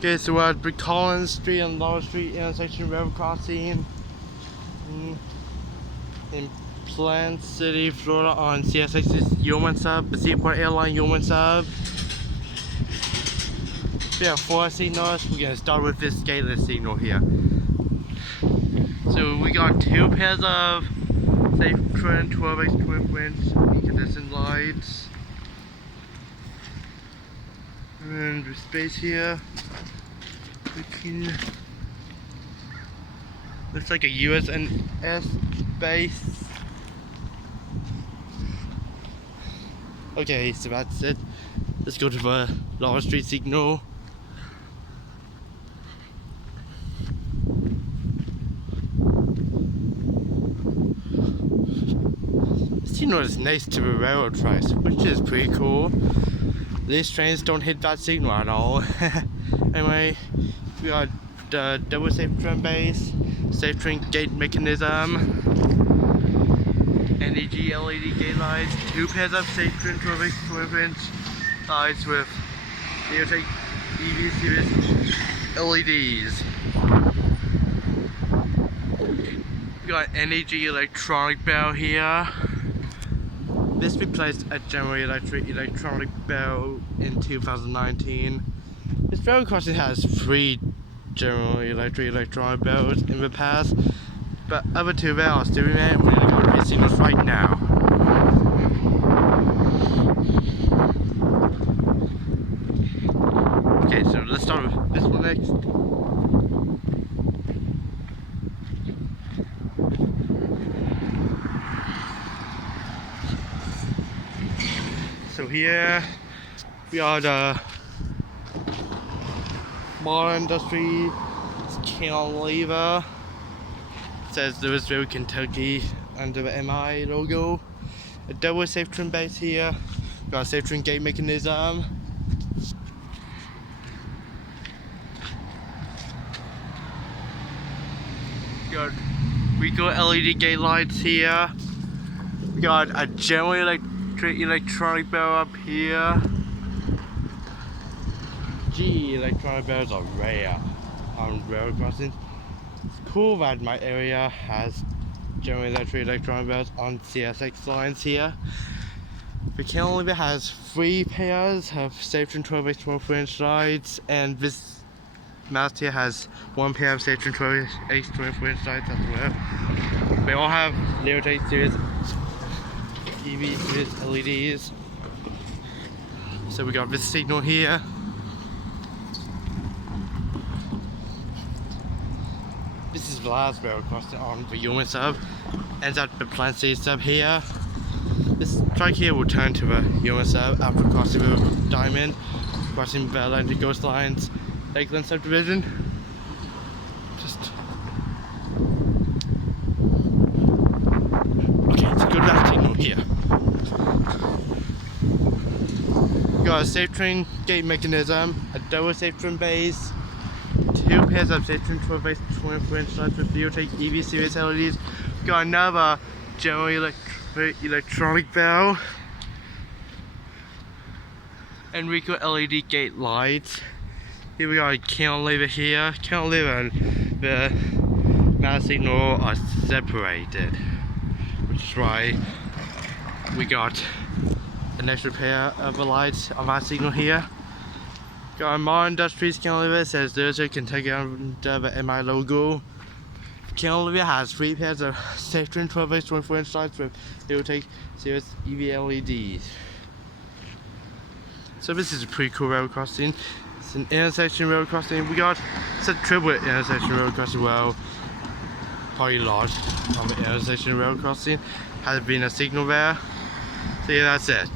Okay, so we're at Collins Street and Laurel Street intersection railroad crossing in Plant City, Florida on CSX's Yeoman sub, the Seaport Airline Yeoman sub. We have 4 signals. We're gonna start with this gateless signal here. So we got 2 pairs of safe trend 12x12 incandescent lights. And the space here. Looks like a USNS base. Okay, so that's it. Let's go to the Laurel Street signal. This signal is next to the railroad tracks, which is pretty cool. These trains don't hit that signal at all. Anyway, we got the double safe train base, safe train gate mechanism, NEG LED gate lights, 2 pairs of safe train 12-inch lights with Neotech EV series LEDs. We got NEG electronic bell here. This replaced a General Electric electronic bell in 2019. This railroad crossing has 3 General Electric electronic bells in the past, but other 2 bells still remain. We're going to go to these signals right now. Okay, so let's start with this one next. So here we are the Modern Industry cantilever. It says Louisville, Kentucky under the MI logo. A double safe train base here. Got a safe train gate mechanism. We got LED gate lights here. We got a General electronic bell up here. Gee, electronic bells are rare on railroad crossings. It's cool that my area has General Electric electronic bells on CSX lines here. The cantilever has 3 pairs of safe train 12x12 lights, and this mast here has 1 pair of safe train 12x12 lights as well. They all have Neotech series EV series LEDs. So we got this signal here. This is the last railroad crossing on the Yeoman sub. Ends at the Plant City sub here. This track here will turn to the Yeoman sub after crossing the Diamond, crossing the Atlantic Coast Lines, Lakeland subdivision. Okay, it's a good route signal here. We got a safe train gate mechanism, a double safe train base, 2 pairs of safe train 12x24 lights with Neotech EV series LEDs. We got another General electronic bell, and we got LED gate lights. Here we got a cantilever here. Cantilever and the mast signal are separated, which is why we got an extra pair of the lights on that signal here. Got a Modern Industries cantilever, says Louisville, Kentucky under the MI logo. Cantilever has 3 pairs of safe train 12x24 lights with Neotech series EV LEDs. So this is a pretty cool railroad crossing. It's an intersection railroad crossing. It's a triple intersection railroad crossing. Well, probably large on the intersection railroad crossing. Has been a signal there. So yeah, that's it.